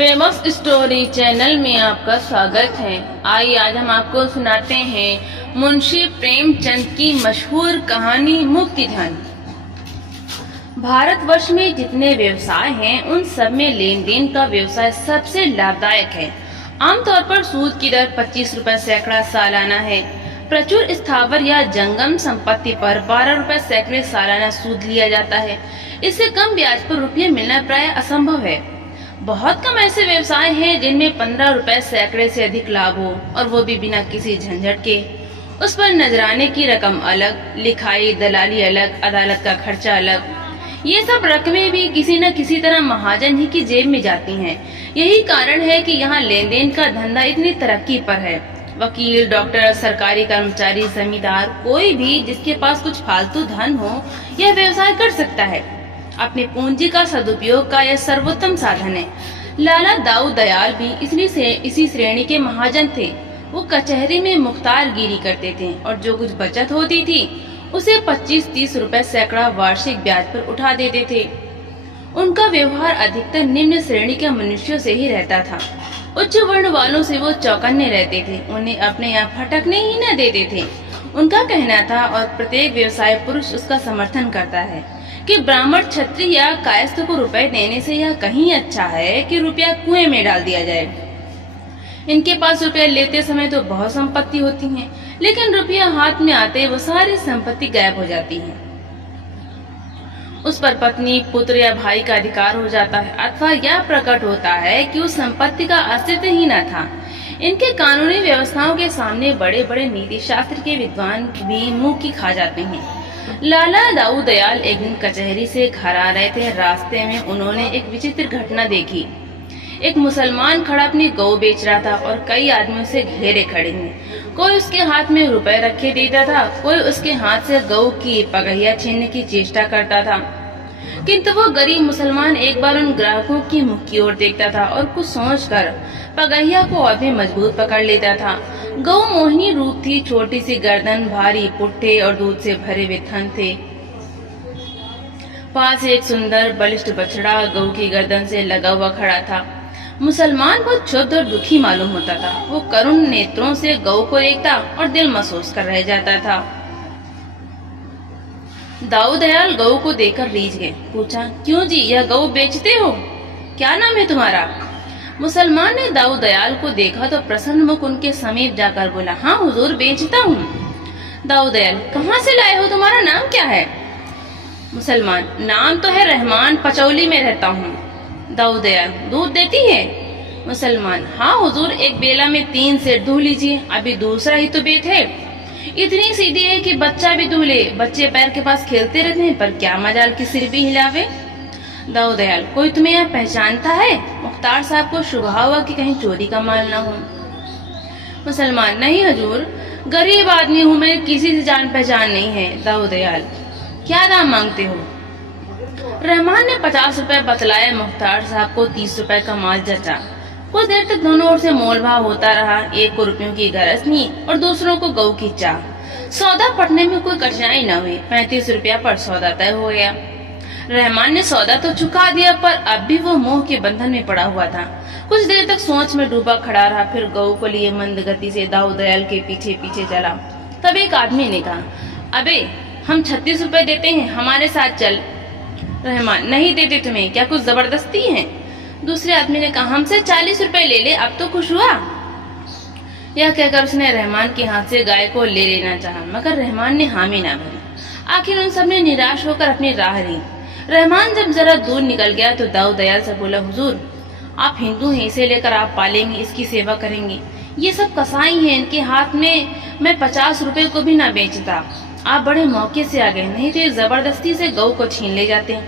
Famous story channel में आपका स्वागत है। आइए आज हम आपको सुनाते हैं मुंशी प्रेमचंद की मशहूर कहानी मुक्ति धन। भारतवर्ष में जितने व्यवसाय हैं उन सब में लेन देन का व्यवसाय सबसे लाभदायक है। आमतौर पर सूद की दर 25 रुपए सैकड़ा सालाना है। प्रचुर स्थावर या जंगम संपत्ति पर 12 रुपए सैकड़े सालाना सूद लिया जाता है। इससे कम ब्याज पर रुपये मिलना प्राय असंभव है। बहुत कम ऐसे व्यवसाय हैं जिनमें 15 रुपए सैकड़े से अधिक लाभ हो, और वो भी बिना किसी झंझट के। उस पर नजराने की रकम अलग, लिखाई दलाली अलग, अदालत का खर्चा अलग। ये सब रकमें भी किसी न किसी तरह महाजन ही की जेब में जाती हैं। यही कारण है कि यहाँ लेन देन का धंधा इतनी तरक्की पर है। वकील, डॉक्टर, सरकारी कर्मचारी, जमींदार, कोई भी जिसके पास कुछ फालतू धन हो यह व्यवसाय कर सकता है। अपने पूंजी का सदुपयोग का यह सर्वोत्तम साधन है। लाला दाऊ दयाल भी इसी श्रेणी के महाजन थे। वो कचहरी में मुख्तारगिरी करते थे और जो कुछ बचत होती थी उसे 25-30 रुपए सैकड़ा वार्षिक ब्याज पर उठा देते थे। उनका व्यवहार अधिकतर निम्न श्रेणी के मनुष्यों से ही रहता था। उच्च वर्ण वालों से वो चौकन्ने रहते थे, उन्हें अपने यहाँ फटकने ही न देते थे। उनका कहना था, और प्रत्येक व्यवसाय पुरुष उसका समर्थन करता है, कि ब्राह्मण, क्षत्रिय या कायस्थ को रुपए देने से यह कहीं अच्छा है कि रुपया कुएं में डाल दिया जाए। इनके पास रुपया लेते समय तो बहुत संपत्ति होती है, लेकिन रुपया हाथ में आते वो सारी संपत्ति गायब हो जाती है। उस पर पत्नी, पुत्र या भाई का अधिकार हो जाता है, अथवा यह प्रकट होता है कि उस संपत्ति का अस्तित्व ही न था। इनके कानूनी व्यवस्थाओं के सामने बड़े बड़े नीति शास्त्र के विद्वान भी मुंह की खा जाते हैं। लाला दाऊ दयाल एक दिन कचहरी से घर आ रहे थे। रास्ते में उन्होंने एक विचित्र घटना देखी। एक मुसलमान खड़ा अपनी गौ बेच रहा था और कई आदमी उसे घेरे खड़े हैं। कोई उसके हाथ में रुपए रखे देता था, कोई उसके हाथ से गौ की पगहिया छीनने की चेष्टा करता था। किंतु वो गरीब मुसलमान एक बार उन ग्राहकों की मुख की ओर देखता था और कुछ सोचकर पगहिया को और भी मजबूत पकड़ लेता था। गौ मोहिनी रूप थी, छोटी सी गर्दन, भारी पुट्ठे और दूध से भरे हुए थन थे। पास एक सुंदर बलिष्ठ बछड़ा गौ की गर्दन से लगा हुआ खड़ा था। मुसलमान बहुत क्षुब्ध और दुखी मालूम होता था। वो करुण नेत्रों से गौ को देखता और दिल महसूस कर रह जाता था। दाऊ दयाल गौ को देखकर रीझ गए। पूछा, क्यों जी, यह गौ बेचते हो? क्या नाम है तुम्हारा? मुसलमान ने दाऊ दयाल को देखा तो प्रसन्न मुख उनके समीप जाकर बोला, हाँ हुजूर, बेचता हूँ। दाऊ दयाल, कहाँ से लाए हो? तुम्हारा नाम क्या है? मुसलमान, नाम तो है रहमान, पचौली में रहता हूँ। दाऊ दयाल, दूध देती है? मुसलमान, हाँ हुजूर, एक बेला में 3 सेर दूह लीजिए, अभी दूसरा ही तो बेट है। इतनी सीधी है कि बच्चा भी दूह ले। बच्चे पैर के पास खेलते रहते हैं, पर क्या मजाल की सिर भी हिलावे। दाऊ दयाल, कोई तुम्हें यह पहचानता है? मुख्तार साहब को शुबा हुआ कि कहीं चोरी का माल ना हो। मुसलमान, नहीं हजूर, गरीब आदमी हूँ मैं, किसी से जान पहचान नहीं है। दाऊ दयाल, क्या दाम मांगते हो? रहमान ने 50 रुपए बतलाया। मुख्तार साहब को 30 रुपए का माल जचा। कुछ देर तक दोनों ओर से मोल भाव होता रहा। एक को रुपयों की गरज नहीं और दूसरों को गऊ की चाह। सौदा पटने में कोई कठिनाई न हुई। 35 रुपया पर सौदा तय हो गया। रहमान ने सौदा तो चुका दिया, पर अब भी वो मोह के बंधन में पड़ा हुआ था। कुछ देर तक सोच में डूबा खड़ा रहा, फिर गऊ को लिए मंद गति से दाऊ दयाल के पीछे पीछे चला। तब एक आदमी ने कहा, अबे, हम 36 रुपए देते हैं, हमारे साथ चल। रहमान, नहीं देते तुम्हें, क्या कुछ जबरदस्ती है? दूसरे आदमी ने कहा, हमसे 40 रुपए ले ले, अब तो खुश हुआ। यह कहकर उसने रहमान के हाथ से गाय को ले लेना चाहा, मगर रहमान ने हामी ना भरी। आखिर उन सब ने निराश होकर अपनी राह ली। रहमान जब जरा दूर निकल गया तो दाऊ दयाल से बोला, हुजूर, आप हिंदू हैं, इसे लेकर आप पालेंगे, इसकी सेवा करेंगे। ये सब कसाई हैं, इनके हाथ में मैं 50 रुपए को भी ना बेचता। आप बड़े मौके से आ गए, नहीं तो ये जबरदस्ती से गऊ को छीन ले जाते।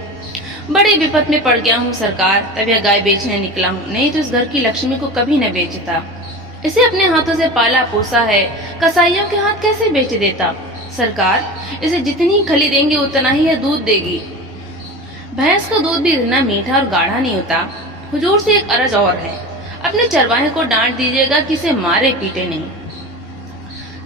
बड़े विपत में पड़ गया हूँ सरकार, तब यह गाय बेचने निकला हूँ, नहीं तो इस घर की लक्ष्मी को कभी न बेचता। इसे अपने हाथों से पाला पोसा है, कसाईयों के हाथ कैसे बेच देता? सरकार, इसे जितनी खरीदेंगे उतना ही यह दूध देगी। भैंस का दूध भी इतना मीठा और गाढ़ा नहीं होता। हुजूर से एक अर्ज और है, अपने चरवाहे को डांट दीजिएगा कि इसे मारे पीटे नहीं।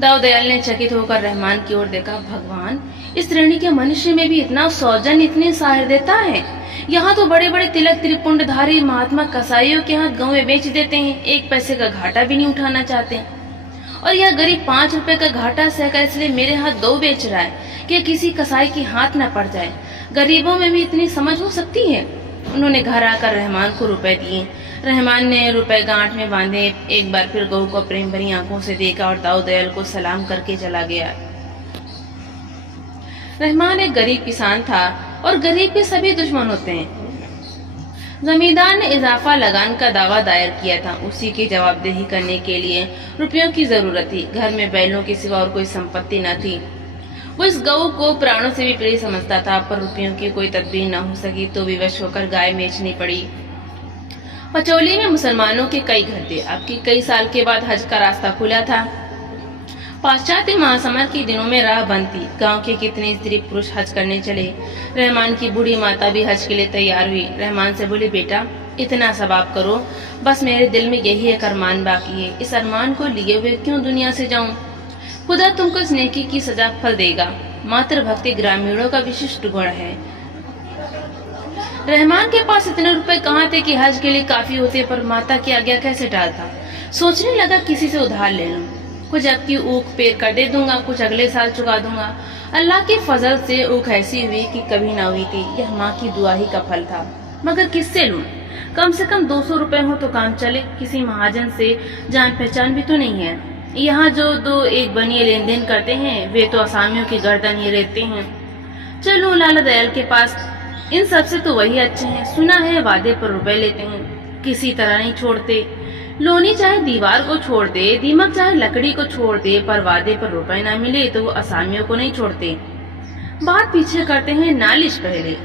दाऊ दयाल ने चकित होकर रहमान की ओर देखा। भगवान, इस श्रेणी के मनुष्य में भी इतना सौजन्य, इतनी सहृदयता है। यहाँ तो बड़े बड़े तिलक त्रिपुंडधारी महात्मा कसाईयों के हाथ गौएं बेच देते हैं, 1 पैसे का घाटा भी नहीं उठाना चाहते। और यह गरीब 5 रुपए का घाटा सहकर इसलिए मेरे हाथ गौ बेच रहा है कि किसी कसाई की हाथ न पड़ जाए। गरीबों में भी इतनी समझ हो सकती है। उन्होंने घर आकर रहमान को रुपए दिए। रहमान ने रुपए गांठ में बांधे, एक बार फिर गऊ को प्रेम भरी आंखों से देखा और दाऊ दयाल को सलाम करके चला गया। रहमान एक गरीब किसान था और गरीब के सभी दुश्मन होते हैं। जमींदार ने इजाफा लगान का दावा दायर किया था। उसी की जवाबदेही करने के लिए रुपयों की जरूरत थी। घर में बैलों के सिवा और कोई संपत्ति न थी। वो इस गऊ को प्राणों से भी प्रिय समझता था, पर रुपयों की कोई तदबीर न हो सकी तो विवश होकर गाय बेचनी पड़ी। पचौली में मुसलमानों के कई घर थे। अब की कई साल के बाद हज का रास्ता खुला था। पाश्चात्य महासमर के दिनों में राह बंद थी। गांव के कितने स्त्री पुरुष हज करने चले। रहमान की बूढ़ी माता भी हज के लिए तैयार हुई। रहमान से बोली, बेटा इतना सवाब करो, बस मेरे दिल में यही एक अरमान बाकी है। इस अरमान को लिए हुए क्यों दुनिया से जाऊं? खुदा तुमको इस नेकी की सजा फल देगा। मातृभक्ति ग्रामीणों का विशिष्ट गुण है। रहमान के पास इतने रुपए कहाँ थे कि हज के लिए काफी होते, पर माता की आज्ञा कैसे टालता। सोचने लगा किसी से उधार ले लूं। कुछ अब की ऊख पेर कर दे दूंगा, कुछ अगले साल चुका दूंगा। अल्लाह के फजल से ऊख ऐसी हुई कि कभी ना हुई थी। यह माँ की दुआ ही का फल था। मगर किससे लूं? कम से कम 200 रुपए हो तो काम चले। किसी महाजन से जान पहचान भी तो नहीं है। यहाँ जो 2-1 बनिए लेन देन करते हैं वे तो असामियों की गर्दन ही रेतते हैं। चलो लाला दयाल के पास, इन सब से तो वही अच्छे हैं। सुना है वादे पर रुपए लेते हैं, किसी तरह नहीं छोड़ते। लोनी चाहे दीवार को छोड़ दे, दीमक चाहे लकड़ी को छोड़ दे, पर वादे पर रुपए ना मिले तो वो असामियों को नहीं छोड़ते। बात पीछे करते हैं, नालिश पहले।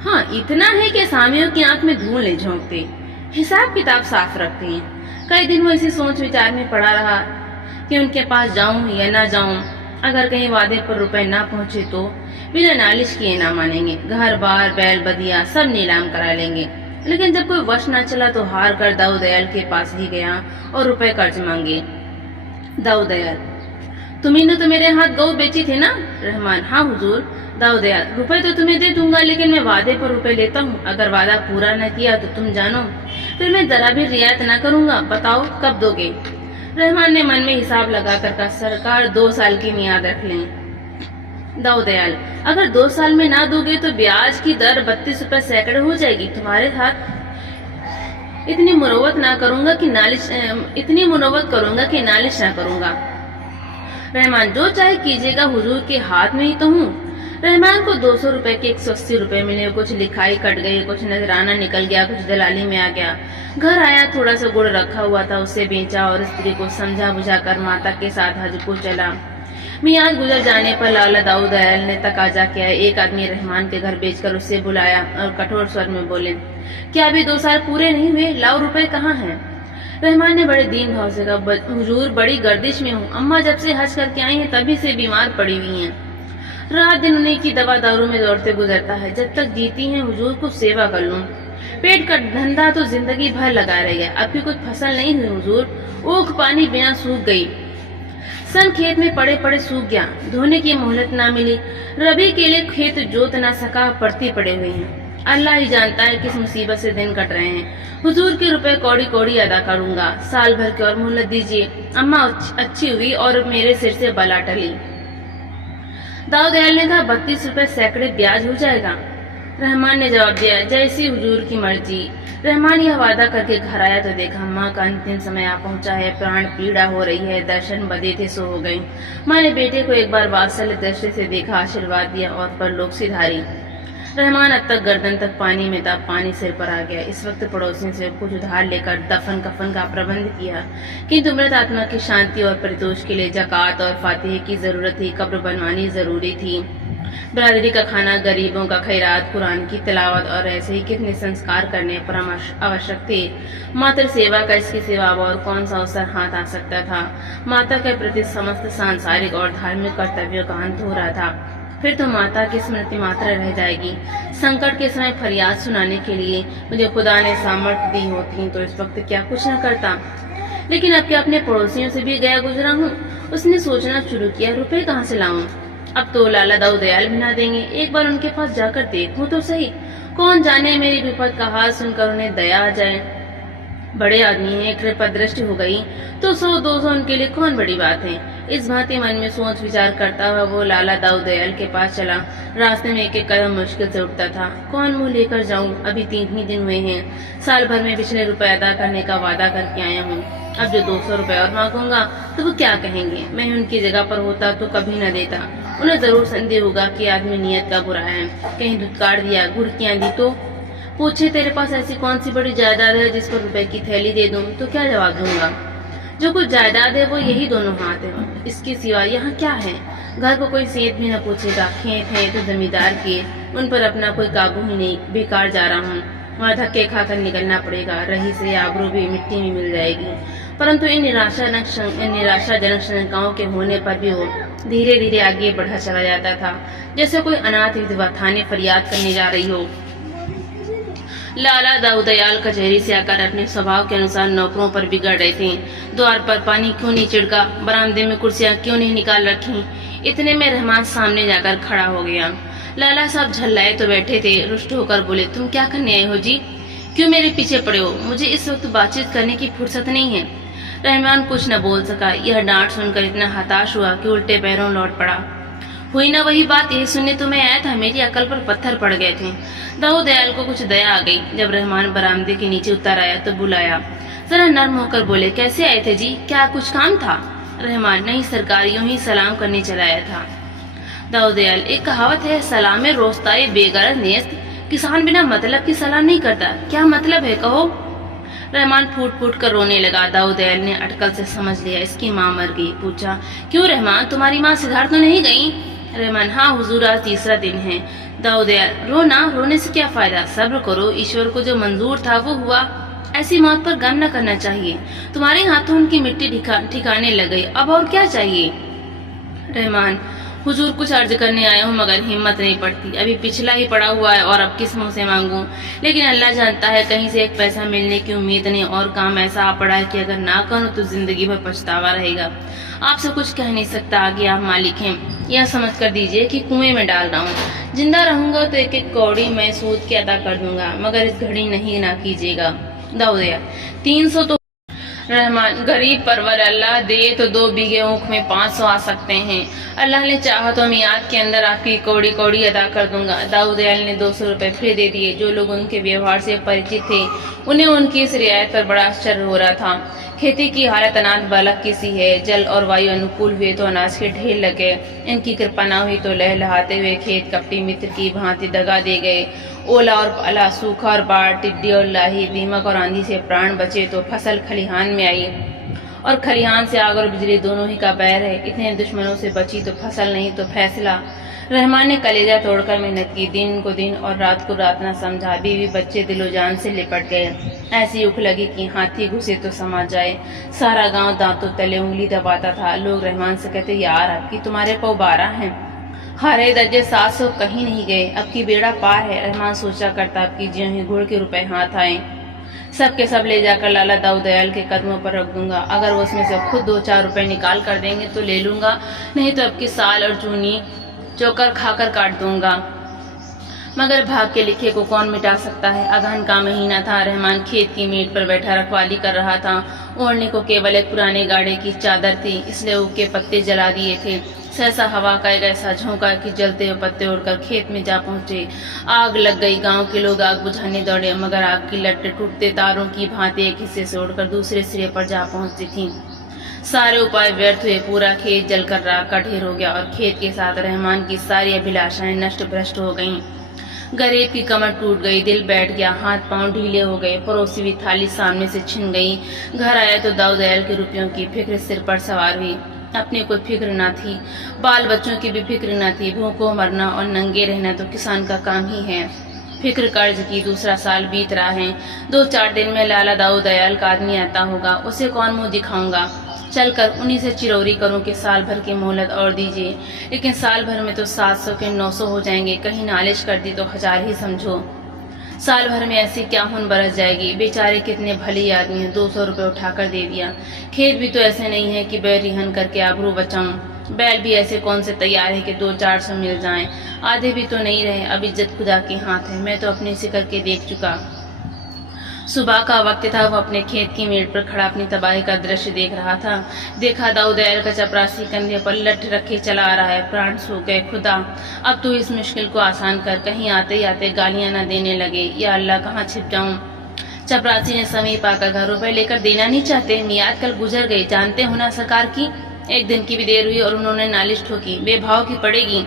हाँ, इतना है कि असामियों की आंख में धूल नहीं झोंकते, हिसाब किताब साफ रखते हैं। कई दिन वो इसी सोच विचार में पड़ा रहा कि उनके पास जाऊं या ना जाऊं। अगर कहीं वादे पर रुपए ना पहुंचे तो बिना नालिश किए ना मानेंगे। घर बार बैल बदिया सब नीलाम करा लेंगे। लेकिन जब कोई वश न चला तो हार कर दाऊ दयाल के पास ही गया और रुपए कर्ज मांगे। दाऊ दयाल, तुम्ही ने तो मेरे हाथ गौ बेची थी ना? रहमान, हाँ हुजूर। दाऊ दयाल, रुपए तो तुम्हें दे दूंगा, लेकिन मैं वादे पर रुपए लेता हूँ। अगर वादा पूरा न किया तो तुम जानो, फिर मैं जरा भी रियायत न करूंगा। बताओ कब दोगे? रहमान ने मन में हिसाब लगाकर कहा, सरकार 2 साल की मियाद रख लें। दाऊ दयाल, अगर 2 साल में ना दोगे तो ब्याज की दर 32 रुपए सैकड़े हो जाएगी। तुम्हारे साथ इतनी मुरव्वत करूंगा कि नालिश ना करूंगा। रहमान, जो चाहे कीजिएगा, हुजूर के हाथ में ही तो हूँ। रहमान को 200 रुपए के 180 रुपए मिले। कुछ लिखाई कट गई, कुछ नजराना निकल गया, कुछ दलाली में आ गया। घर आया, थोड़ा सा गुड़ रखा हुआ था, उसे बेचा और स्त्री को समझा बुझाकर माता के साथ हज को चला। मियाद गुजर जाने पर लाला दाऊ दयाल ने तकाजा किया। एक आदमी रहमान के घर बेचकर उसे बुलाया और कठोर स्वर में बोले, क्या अभी 2 साल पूरे नहीं हुए? लाओ रुपए कहाँ हैं? रहमान ने बड़े दीन भाव से कहा, हुजूर बड़ी गर्दिश में हूँ। अम्मा जब से हज करके आई हैं तभी से बीमार पड़ी हुई हैं। रात दिन उन्हीं की दवा दारू में दौड़ते गुजरता है। जब तक जीती हैं हुजूर कुछ सेवा कर लूं। पेट का धंधा तो जिंदगी भर लगा रहेगा। अब भी कुछ फसल नहीं हुई हुजूर। ऊख पानी बिना सूख गई। सन खेत में पड़े पड़े सूख गया। धोने की मोहलत ना मिली। रबी के लिए खेत जोत ना सका, पड़ती पड़े हुए हैं। अल्लाह ही जानता है किस मुसीबत से दिन कट रहे हैं। हुजूर के रुपए कौड़ी कौड़ी अदा करूंगा। साल भर की और मोहलत दीजिए। अम्मा अच्छी हुई और मेरे सिर से बला टली। दाऊ दयाल ने कहा, 32 रुपए सैकड़े ब्याज हो जाएगा। रहमान ने जवाब दिया, जैसी हुजूर की मर्जी। रहमान यह वादा करके घर आया तो देखा माँ का अंतिम समय आ पहुंचा है। प्राण पीड़ा हो रही है। दर्शन बदे थे सो हो गए। माँ ने बेटे को एक बार वात्सल्य दृष्टि से देखा, आशीर्वाद दिया और परलोक सिधारी। रहमान अब तक गर्दन तक पानी में था। पानी सिर पर आ गया। इस वक्त पड़ोसी से कुछ उधार लेकर दफन कफन का प्रबंध किया, किंतु मृत आत्मा की शांति और परितोष के लिए जकात और फातिहे की जरूरत थी। कब्र बनवानी जरूरी थी। बरादरी का खाना, गरीबों का खैरात, कुरान की तिलावत और ऐसे ही कितने संस्कार करने पर आवश्यक थे। मातृ सेवा का इसके सिवा और कौन सा अवसर हाथ आ सकता था। माता के प्रति समस्त सांसारिक और धार्मिक कर्तव्यों का अंत हो रहा था। फिर तो माता की स्मृति मात्र रह जाएगी। संकट के समय फरियाद सुनाने के लिए मुझे खुदा ने सामर्थ्य दी होती तो इस वक्त क्या कुछ न करता। लेकिन अब क्या अपने पड़ोसियों से भी गया गुजरा हूँ। उसने सोचना शुरू किया, रुपए कहाँ से लाऊं। अब तो लाला दाऊ दयाल भी ना देंगे, एक बार उनके पास जाकर देखूं तो सही। कौन जाने मेरी विपद का हाल सुनकर उन्हें दया आ जाए। बड़े आदमी हैं, कृपा दृष्टि हो गई तो 100-200 उनके लिए कौन बड़ी बात है। इस भांति मन में सोच विचार करता हुआ वो लाला दाऊ दयाल के पास चला। रास्ते में एक एक कदम मुश्किल से उठता था। कौन मुंह लेकर जाऊं, अभी 3 ही दिन हुए हैं। साल भर में पिछले रुपए अदा करने का वादा करके आया हूँ। अब जो 200 रुपए और मांगूंगा तो वो क्या कहेंगे। मैं उनकी जगह पर होता तो कभी न देता। उन्हें जरूर संदेह होगा कि आदमी नियत का बुरा है, कहीं धुतकार दिया, घुड़कियां दी तो पूछे तेरे पास ऐसी कौन सी बड़ी जायदाद है जिस पर रुपए की थैली दे दूं, तो क्या जवाब दूंगा। जो कुछ जायदाद है वो यही दोनों हाथ है, इसके सिवा यहाँ क्या है। घर को कोई सेठ भी न पूछेगा, खेत है तो जमींदार के, उन पर अपना कोई काबू ही नहीं। बेकार जा रहा हूँ, वहाँ धक्के खाकर निकलना पड़ेगा। रही से आबरू भी मिट्टी में मिल जाएगी। परंतु इन निराशाजनक शंकाओं के होने पर भी वो धीरे धीरे आगे बढ़ा चला जाता था, जैसे कोई अनाथ विधवा थाने फरियाद करने जा रही हो। लाला दाऊ दयाल कचहरी से आकर अपने स्वभाव के अनुसार नौकरों पर बिगड़ रहे थे। द्वार पर पानी क्यों नहीं छिड़का, बरामदे में कुर्सियां क्यों नहीं निकाल रखी। इतने में रहमान सामने जाकर खड़ा हो गया। लाला साहब झल्लाए तो बैठे थे, रुष्ट होकर बोले, तुम क्या करने आए हो जी, क्यों मेरे पीछे पड़े हो। मुझे इस वक्त बातचीत करने की फुर्सत नहीं है। रहमान कुछ न बोल सका। यह डांट सुनकर इतना हताश हुआ कि उल्टे पैरों लौट पड़ा। हुई ना वही बात, यही सुनने तो मैं आया था, मेरी अकल पर पत्थर पड़ गए थे। दाऊ दयाल को कुछ दया आ गई। जब रहमान बरामदे के नीचे उतर आया तो बुलाया। जरा नर्म होकर बोले, कैसे आए थे जी, क्या कुछ काम था। रहमान, नहीं सरकार, यूं ही सलाम करने चला आया था। दाऊ दयाल, एक कहावत है, सलाम में रोस्ताए बेगरज नेस्त। किसान बिना मतलब की सलाम नहीं करता, क्या मतलब है कहो। रहमान फूट फूट कर रोने लगा। दाऊ दयाल ने अटकल से समझ लिया इसकी माँ मर गई। पूछा, क्यों रहमान, तुम्हारी माँ सिद्धार्थ तो नहीं गई। रहमान, हाँ हुजूर, आज 3रा दिन है। दाऊ दयाल, रोना, रोने से क्या फायदा, सब्र करो, ईश्वर को जो मंजूर था वो हुआ। ऐसी मौत पर गम न करना चाहिए। तुम्हारे हाथों उनकी मिट्टी ठिकाने लग गई, अब और क्या चाहिए। रहमान, हुजूर कुछ अर्ज करने आया हूँ मगर हिम्मत नहीं पड़ती। अभी पिछला ही पड़ा हुआ है और अब किस मुंह से मांगूं। लेकिन अल्लाह जानता है कहीं से एक पैसा मिलने की उम्मीद नहीं, और काम ऐसा आ पड़ा है कि अगर ना करूं तो जिंदगी भर पछतावा रहेगा। आपसे कुछ कह नहीं सकता, आगे आप मालिक हैं। यह समझ कर दीजिए कि कुएं में डाल रहा हूँ। जिंदा रहूंगा तो एक एक कौड़ी मैं सूद के अदा कर दूंगा, मगर इस घड़ी नहीं ना कीजिएगा। दाऊ दयाल, 300 तो। रहमान, गरीब परवर अल्लाह दे तो 2 बीघे ऊख में 500 आ सकते हैं। अल्लाह ने चाहा तो मियाद के अंदर आपकी कौड़ी कौड़ी अदा कर दूंगा। दाऊ दयाल ने 200 रुपए फिर दे दिए। जो लोग उनके व्यवहार से परिचित थे उन्हें उनकी इस रियायत पर बड़ा आश्चर्य हो रहा था। खेती की हालत अनाथ बालक की सी है। जल और वायु अनुकूल हुए तो अनाज के ढेर लगे, इनकी कृपा न हुई तो लहलहाते हुए खेत कपटी मित्र की भांति दगा दे गए। ओला और पाला, सूखा और बाढ़, टिड्डी और लाही, दीमक और आंधी से प्राण बचे तो फसल खलिहान में आई, और खलिहान से आग और बिजली दोनों ही का बैर है। इतने दुश्मनों से बची तो फसल नहीं तो फैसला। रहमान ने कलेजा तोड़कर मेहनत की, दिन को दिन और रात को रात न समझा। बीवी बच्चे दिलो जान से लिपट गए। ऐसी उख लगी कि हाथी घुसे तो समा जाए। सारा गांव दांतों तले उंगली दबाता था। लोग रहमान से कहते, यार आपकी तुम्हारे पाँव 12 हैं, हरे दर्जे 700 कहीं नहीं गए, अब की बेड़ा पार है। रहमान सोचा करता, अब की ज्यों ही गुड़ के रुपए हाथ आए सब के सब ले जाकर लाला दाऊ दयाल के कदमों पर रख दूंगा। अगर वो उसमें से खुद 2-4 रुपए निकाल कर देंगे तो ले लूंगा, नहीं तो अब की साल और चूनी चोकर खाकर काट दूंगा। मगर भाग के लिखे को कौन मिटा सकता है। अगहन का महीना था। रहमान खेत की मेट पर बैठा रखवाली कर रहा था। ओढ़ने को केवल एक पुराने गाड़े की चादर थी, इसलिए उसके पत्ते जला दिए थे। सहसा हवा का एक ऐसा झोंका कि जलते हुए पत्ते उड़कर खेत में जा पहुंचे। आग लग गई। गांव के लोग आग बुझाने दौड़े, मगर आग की लट्टें टूटते तारों की भांति एक हिस्से से उड़कर दूसरे सिरे पर जा पहुंचती थीं। सारे उपाय व्यर्थ हुए। पूरा खेत जलकर राख का ढेर हो गया और खेत के साथ रहमान की सारी अभिलाषाएं नष्ट भ्रष्ट हो गईं। गरीब की कमर टूट गई, दिल बैठ गया, हाथ पांव ढीले हो गए, परोसी हुई थाली सामने से छिन गई। घर आया तो दाऊ दयाल के रुपयों की फिक्र सिर पर सवार हुई। अपने कोई फिक्र न थी, बाल बच्चों की भी फिक्र न थी। भूखों मरना और नंगे रहना तो किसान का काम ही है। फिक्र कर्ज की। दूसरा साल बीत रहा है। 2-4 दिन में लाला दाऊ दयाल का आदमी आता होगा, उसे कौन मुंह दिखाऊंगा। चलकर उन्हीं से चिरौरी करूं कि साल भर की मोहलत और दीजिए। लेकिन साल भर में तो 700 के 900 हो जाएंगे, कहीं नालिश कर दी तो 1000 ही समझो। साल भर में ऐसी क्या खून बरस जाएगी। बेचारे कितने भले आदमी हैं, 200 रुपये उठाकर दे दिया। खेत भी तो ऐसे नहीं है कि बैल रिहन करके आबरू बचाऊं। बैल भी ऐसे कौन से तैयार है कि 200-400 मिल जाएं। आधे भी तो नहीं रहे। अब इज्जत खुदा के हाथ है। मैं तो अपने से करके देख चुका। सुबह का वक्त था। वो अपने खेत की मेड़ पर खड़ा अपनी तबाही का दृश्य देख रहा था। देखा दाऊद का चपरासी कंधे पर लठ रखे चला आ रहा है। प्राण सूख गए। खुदा, अब तू इस मुश्किल को आसान कर। कहीं आते ही आते गालियां न देने लगे। या अल्लाह, कहाँ छिप जाऊं। चपरासी ने समीप आकर घर रुपए लेकर देना नहीं चाहते। मियाद कल गुजर गई, जानते हो ना सरकार की। एक दिन की भी देर हुई और उन्होंने नालिश ठोकी। बेभाव की पड़ेगी।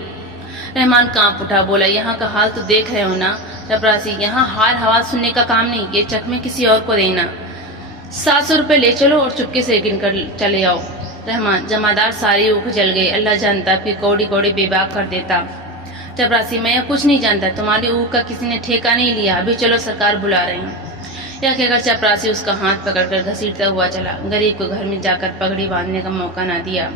रहमान कांप उठा, बोला, यहाँ का हाल तो देख रहे हो ना। चपरासी, यहाँ हाल हवा सुनने का काम नहीं, ये चकमे किसी और को देना। 700 रुपये ले चलो और चुपके से गिन कर चले आओ। रहमान, जमादार सारी ऊख जल गई। अल्लाह जानता आपकी कौड़ी कौड़ी बेबाक कर देता। चपरासी, मैं यह कुछ नहीं जानता। तुम्हारी ऊख का किसी ने ठेका नहीं लिया। अभी चलो, सरकार बुला रहे हैं। यह कहकर चपरासी उसका हाथ पकड़कर घसीटता हुआ चला। गरीब को घर में जाकर पगड़ी बांधने का मौका न दिया।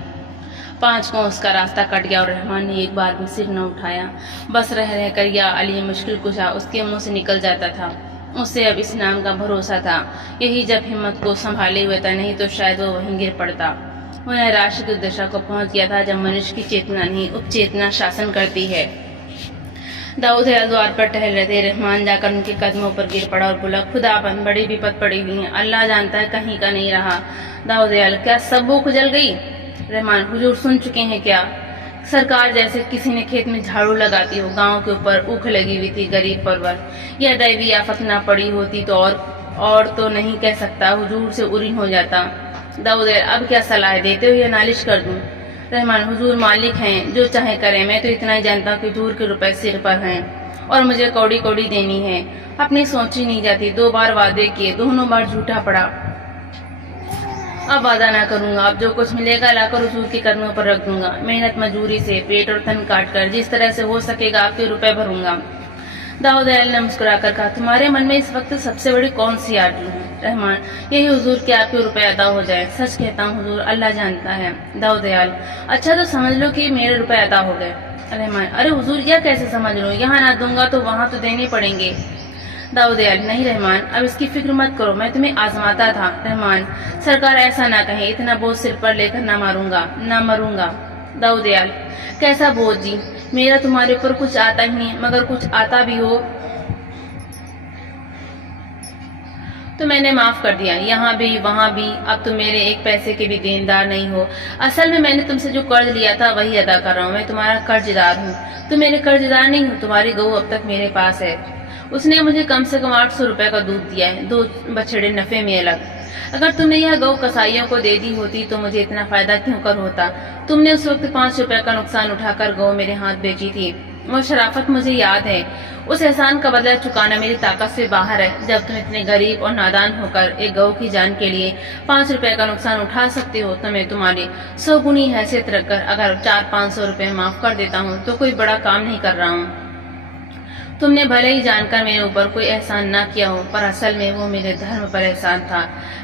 5 कोस का रास्ता कट गया और रहमान ने एक बार भी सिर न उठाया। बस रह रहकर या अली मुश्किल कुशा उसके मुंह से निकल जाता था। उससे अब इस नाम का भरोसा था। यही जब हिम्मत को संभाले हुए था, नहीं तो शायद वो वहीं गिर पड़ता। वो नैराश्य की दशा को पहुंच गया था जब मनुष्य की चेतना नहीं, उपचेतना शासन करती है। दाऊद द्वार पर टहल रहे थे। रहमान जाकर उनके कदमों पर गिर पड़ा और बोला, खुदा बंद, बड़ी विपद पड़ी हुई है। अल्लाह जानता है कहीं का नहीं रहा। दाऊद, क्या सब वो खुजल गई। रहमान, हुजूर सुन चुके हैं क्या। सरकार जैसे किसी ने खेत में झाड़ू लगाती हो। गांव के ऊपर ऊख लगी हुई थी, गरीब परवर। यह दैवी आफत ना पड़ी होती तो और तो नहीं कह सकता, हुजूर से उरीन हो जाता। दाऊद, अब क्या सलाह देते हो या नालिश कर दूं। रहमान, हुजूर मालिक हैं, जो चाहे करें। मैं तो इतना ही जानता हूँ कि हुजूर के रुपए सिर पर हैं और मुझे कौड़ी कौड़ी देनी है। अपनी सोची नहीं जाती। 2 बार वादे किए, दोनों बार झूठा पड़ा। अब वादा ना करूंगा। अब जो कुछ मिलेगा लाकर हुजूर के कदमों पर रख दूंगा। मेहनत मजदूरी से पेट और तन काट कर जिस तरह से हो सकेगा आपके रुपए भरूंगा। दाऊद ने मुस्कुराकर कहा, तुम्हारे मन में इस वक्त सबसे बड़ी कौन सी आरज़ू है। रहमान, यही हुजूर के आपके रुपए अदा हो जाए। सच कहता हूँ हुजूर, अल्लाह जानता है। दाऊद, अच्छा तो समझ लो कि मेरे रुपए अदा हो गए। रहमान, अरे हुजूर, यह कैसे समझ लो। यहाँ ना दूंगा तो वहां तो देने पड़ेंगे। दाऊद, नहीं रहमान, अब इसकी फिक्र मत करो। मैं तुम्हें आजमाता था। रहमान, सरकार ऐसा ना कहे। इतना बोझ सिर पर लेकर ना मरूंगा। दाऊद, कैसा बोझ जी। मेरा तुम्हारे ऊपर कुछ आता ही नहीं। मगर कुछ आता भी हो तो मैंने माफ कर दिया। यहाँ भी वहाँ भी। अब तुम मेरे एक पैसे के भी देनदार नहीं हो। असल में मैंने तुमसे जो कर्ज लिया था वही अदा कर रहा हूँ। मैं तुम्हारा कर्जदार हूँ। तुम मेरे कर्जदार नहीं हो। तुम्हारी गऊ अब तक मेरे पास है। उसने मुझे कम से कम 800 रुपए का दूध दिया है, 2 बछड़े नफे में अलग। अगर तुमने यह गौ कसाईयों को दे दी होती तो मुझे इतना फायदा क्यों कर होता। तुमने उस वक्त 5 रुपए का नुकसान उठाकर गौ मेरे हाथ बेची थी। वो शराफत मुझे याद है। उस एहसान का बदला चुकाना मेरी ताकत से बाहर है। जब तुम इतने गरीब और नादान होकर एक गौ की जान के लिए 5 रुपए का नुकसान उठा सकते हो तो मैं तुम्हारी 100 गुनी हैसियत रखकर अगर 400-500 रुपए माफ कर देता हूँ तो कोई बड़ा काम नहीं कर रहा हूँ। तुमने भले ही जानकर मेरे ऊपर कोई एहसान ना किया हो, पर असल में वो मेरे धर्म पर एहसान था।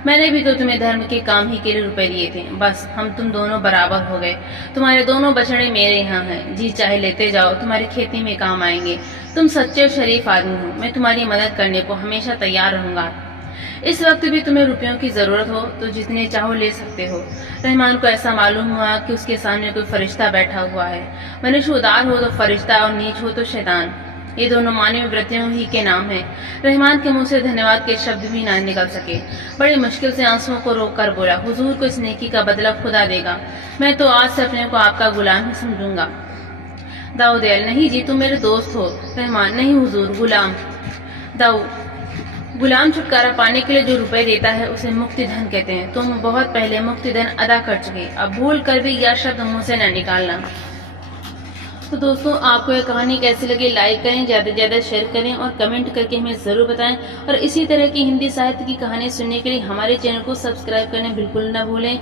मैंने भी तो तुम्हें धर्म के काम ही के लिए रुपए दिए थे। बस हम तुम दोनों बराबर हो गए। तुम्हारे दोनों बछड़े मेरे यहाँ हैं। जी चाहे लेते जाओ, तुम्हारी खेती में काम आएंगे। तुम सच्चे और शरीफ आदमी हो। मैं तुम्हारी मदद करने को हमेशा तैयार रहूंगा। इस वक्त भी तुम्हें रुपयों की जरूरत हो तो जितने चाहो ले सकते हो। रहमान को ऐसा मालूम हुआ कि उसके सामने कोई फरिश्ता बैठा हुआ है। मनुष्य उदार हो तो फरिश्ता और नीच हो तो शैतान। ये दोनों मानवीय वृत्तियों ही के नाम हैं। रहमान के मुंह से धन्यवाद के शब्द भी ना निकल सके। बड़ी मुश्किल से आंसुओं को रोककर बोला, हुजूर को इस नेकी का बदला खुदा देगा। मैं तो आज से अपने को आपका गुलाम ही समझूंगा। दाऊद, नहीं जी, तुम मेरे दोस्त हो। रहमान, नहीं हुजूर, गुलाम। दाऊद, गुलाम छुटकारा पाने के लिए जो रुपए देता है उसे मुक्ति धन कहते हैं। तुम बहुत पहले मुक्ति धन अदा कर चुके। अब भूल कर भी यह शब्द मुंह से न निकालना। तो दोस्तों, आपको यह कहानी कैसी लगी लाइक करें, ज्यादा से ज्यादा शेयर करें और कमेंट करके हमें जरूर बताएं। और इसी तरह की हिंदी साहित्य की कहानी सुनने के लिए हमारे चैनल को सब्सक्राइब करना बिल्कुल न भूलें।